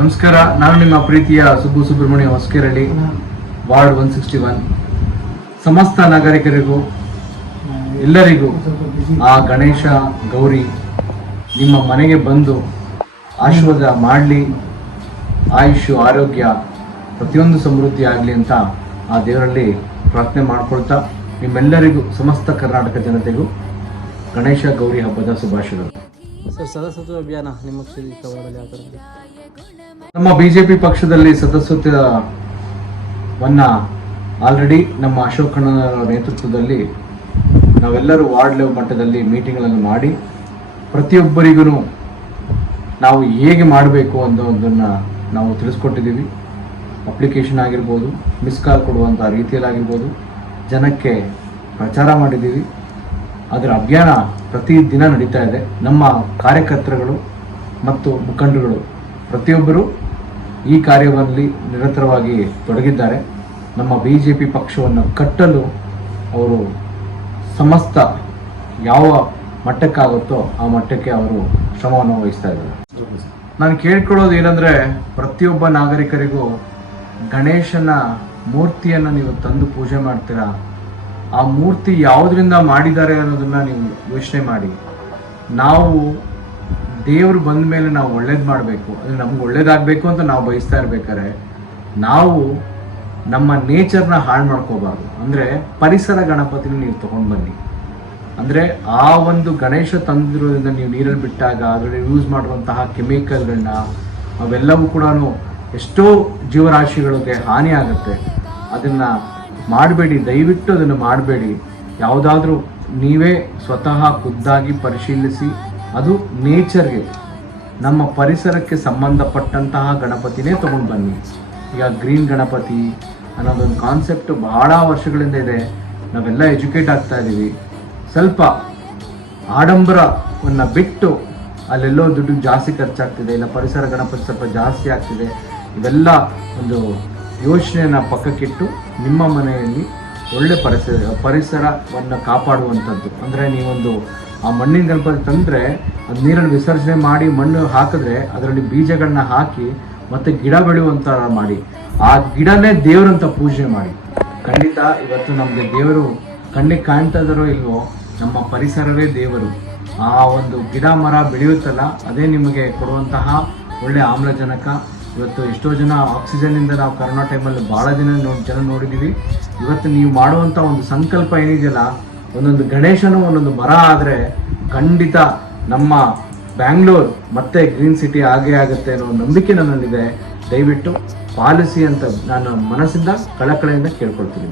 ನಮಸ್ಕಾರ, ನಾನು ನಿಮ್ಮ ಪ್ರೀತಿಯ Subbu Subrahmanya Hosakerehalli, ward one sixty one ಸಮಸ್ತ ನಾಗರಿಕರಿಗೂ, ಎಲ್ಲರಿಗೂ ಆ ಗಣೇಶ, ಗೌರಿ ನಿಮ್ಮ ಮನೆಗೆ ಬಂದು ಆಶೀರ್ವಾದ ಮಾಡಲಿ, ಆಯುಷು, ಆರೋಗ್ಯ ಪ್ರತಿಯೊಂದು ಸಮೃದ್ಧಿ ಆಗಲಿ ಅಂತ ಆ ದೇವರಲ್ಲಿ ಪ್ರಾರ್ಥನೆ ಮಾಡ್ಕೊಳ್ತಾ ನಿಮ್ಮೆಲ್ಲರಿಗೂ, ಸಮಸ್ತ ಕರ್ನಾಟಕ ಜನತೆಗೂ ಗಣೇಶ, ಗೌರಿ ಹಬ್ಬದ ಶುಭಾಶಯಗಳು. ಸರ್ ಸದಸ್ಯತ್ವ ಅಭಿಯಾನ ನಿಮ್ಮ ಕ್ಷೇತ್ರ ನಮ್ಮ ಬಿಜೆಪಿ ಪಕ್ಷದಲ್ಲಿ ಸದಸ್ಯತ್ವವನ್ನ ಆಲ್ರೆಡಿ ನಮ್ಮ ಅಶೋಕ್ ಅಣ್ಣನವರ ನೇತೃತ್ವದಲ್ಲಿ ನಾವೆಲ್ಲರೂ ವಾರ್ಡ್ ಲೆವೆಲ್ ಮಟ್ಟದಲ್ಲಿ ಮೀಟಿಂಗ್ಗಳನ್ನು ಮಾಡಿ, ಪ್ರತಿಯೊಬ್ಬರಿಗೂ ನಾವು ಹೇಗೆ ಮಾಡಬೇಕು ಅನ್ನೋದನ್ನು ನಾವು ತಿಳಿಸ್ಕೊಟ್ಟಿದ್ದೀವಿ. ಅಪ್ಲಿಕೇಶನ್ ಆಗಿರ್ಬೋದು ಮಿಸ್ ಕಾಲ್ ಕೊಡುವಂಥ ರೀತಿಯಲ್ಲಾಗಿರ್ಬೋದು, ಜನಕ್ಕೆ ಪ್ರಚಾರ ಮಾಡಿದ್ದೀವಿ. ಅದರ ಅಭಿಯಾನ ಪ್ರತಿ ದಿನ ನಡೀತಾ ಇದೆ. ನಮ್ಮ ಕಾರ್ಯಕರ್ತರುಗಳು ಮತ್ತು ಮುಖಂಡರುಗಳು ಪ್ರತಿಯೊಬ್ಬರು ಈ ಕಾರ್ಯದಲ್ಲಿ ನಿರಂತರವಾಗಿ ತೊಡಗಿದ್ದಾರೆ. ನಮ್ಮ ಬಿ ಜೆ ಪಿ ಪಕ್ಷವನ್ನು ಕಟ್ಟಲು ಅವರು ಸಮಸ್ತ ಯಾವ ಮಟ್ಟಕ್ಕಾಗುತ್ತೋ ಆ ಮಟ್ಟಕ್ಕೆ ಅವರು ಶ್ರಮವನ್ನು ವಹಿಸ್ತಾ ಇದ್ದಾರೆ. ನಾನು ಕೇಳ್ಕೊಳ್ಳೋದು ಏನಂದರೆ, ಪ್ರತಿಯೊಬ್ಬ ನಾಗರಿಕರಿಗೂ ಗಣೇಶನ ಮೂರ್ತಿಯನ್ನು ನೀವು ತಂದು ಪೂಜೆ ಮಾಡ್ತೀರಾ? ಆ ಮೂರ್ತಿ ಯಾವುದರಿಂದ ಮಾಡಿದ್ದಾರೆ ಅನ್ನೋದನ್ನು ನೀವು ಯೋಚನೆ ಮಾಡಿ. ನಾವು ದೇವರು ಬಂದ ಮೇಲೆ ನಾವು ಒಳ್ಳೇದು ಮಾಡಬೇಕು ಅಂದರೆ ನಮ್ಗೆ ಒಳ್ಳೇದಾಗಬೇಕು ಅಂತ ನಾವು ಬಯಸ್ತಾ ಇರ್ಬೇಕಾದ್ರೆ, ನಾವು ನಮ್ಮ ನೇಚರ್ನ ಹಾಳು ಮಾಡ್ಕೋಬಾರ್ದು. ಅಂದರೆ ಪರಿಸರ ಗಣಪತಿನ ನೀವು ತೊಗೊಂಡು ಬನ್ನಿ. ಅಂದರೆ ಆ ಒಂದು ಗಣೇಶ ತಂದಿರೋದ್ರಿಂದ ನೀವು ನೀರಲ್ಲಿ ಬಿಟ್ಟಾಗ, ಅದರಲ್ಲಿ ಯೂಸ್ ಮಾಡುವಂತಹ ಕೆಮಿಕಲ್ಗಳನ್ನ ಅವೆಲ್ಲವೂ ಕೂಡ ಎಷ್ಟೋ ಜೀವರಾಶಿಗಳಿಗೆ ಹಾನಿ ಆಗುತ್ತೆ. ಅದನ್ನು ಮಾಡಬೇಡಿ, ದಯವಿಟ್ಟು ಅದನ್ನು ಮಾಡಬೇಡಿ. ಯಾವುದಾದ್ರೂ ನೀವೇ ಸ್ವತಃ ಖುದ್ದಾಗಿ ಪರಿಶೀಲಿಸಿ ಅದು ನೇಚರ್ಗೆ, ನಮ್ಮ ಪರಿಸರಕ್ಕೆ ಸಂಬಂಧಪಟ್ಟಂತಹ ಗಣಪತಿನೇ ತಗೊಂಡು ಬನ್ನಿ. ಈಗ ಗ್ರೀನ್ ಗಣಪತಿ ಅನ್ನೋದೊಂದು ಕಾನ್ಸೆಪ್ಟ್ ಬಹಳ ವರ್ಷಗಳಿಂದ ಇದೆ. ನಾವೆಲ್ಲ ಎಜುಕೇಟ್ ಆಗ್ತಾ ಇದ್ದೀವಿ ಸ್ವಲ್ಪ ಆಡಂಬರವನ್ನು ಬಿಟ್ಟು ಅಲ್ಲೆಲ್ಲೋ ದುಡ್ಡು ಜಾಸ್ತಿ ಖರ್ಚಾಗ್ತಿದೆ, ಇಲ್ಲ ಪರಿಸರ ಗಣಪತಿ ಸ್ವಲ್ಪ ಜಾಸ್ತಿ ಆಗ್ತಿದೆ. ಇವೆಲ್ಲ ಒಂದು ಯೋಚನೆಯನ್ನು ಪಕ್ಕಕ್ಕಿಟ್ಟು ನಿಮ್ಮ ಮನೆಯಲ್ಲಿ ಒಳ್ಳೆ ಪರಿಸರ, ಪರಿಸರವನ್ನು ಕಾಪಾಡುವಂಥದ್ದು. ಅಂದರೆ ನೀವೊಂದು ಆ ಮಣ್ಣಿನ ಗಣಪತಿ ತಂದರೆ ಅದು ನೀರನ್ನು ವಿಸರ್ಜನೆ ಮಾಡಿ ಮಣ್ಣು ಹಾಕಿದ್ರೆ ಅದರಲ್ಲಿ ಬೀಜಗಳನ್ನ ಹಾಕಿ ಮತ್ತೆ ಗಿಡ ಬೆಳೆಯುವಂಥ ಮಾಡಿ. ಆ ಗಿಡನೇ ದೇವರಂತ ಪೂಜೆ ಮಾಡಿ. ಖಂಡಿತ ಇವತ್ತು ನಮಗೆ ದೇವರು ಕಣ್ಣಿಗೆ ಕಾಣ್ತಾ ಇದ್ದಾರೋ ಇಲ್ವೋ, ನಮ್ಮ ಪರಿಸರವೇ ದೇವರು. ಆ ಒಂದು ಗಿಡ ಮರ ಬೆಳೆಯುತ್ತಲ್ಲ, ಅದೇ ನಿಮಗೆ ಕೊಡುವಂತಹ ಒಳ್ಳೆ ಆಮ್ಲಜನಕ. ಇವತ್ತು ಎಷ್ಟೋ ಜನ ಆಕ್ಸಿಜನ್ನಿಂದ ನಾವು ಕರೋನಾ ಟೈಮಲ್ಲಿ ಭಾಳ ದಿನ ನೋಡಿ, ಜನ ನೋಡಿದ್ದೀವಿ ಇವತ್ತು ನೀವು ಮಾಡುವಂಥ ಒಂದು ಸಂಕಲ್ಪ ಏನಿದೆಯಲ್ಲ ಒಂದೊಂದು ಗಣೇಶನು ಒಂದೊಂದು ಮರ ಆದರೆ ಖಂಡಿತ ನಮ್ಮ ಬ್ಯಾಂಗ್ಳೂರ್ ಮತ್ತೆ ಗ್ರೀನ್ ಸಿಟಿ ಆಗೇ ಆಗುತ್ತೆ ಅನ್ನೋ ನಂಬಿಕೆ ನನ್ನಲ್ಲಿದೆ. ದಯವಿಟ್ಟು ಪಾಲಿಸಿ ಅಂತ ನಾನು ಮನಸ್ಸಿಂದ, ಕಳಕಳೆಯಿಂದ ಕೇಳ್ಕೊಳ್ತೀನಿ.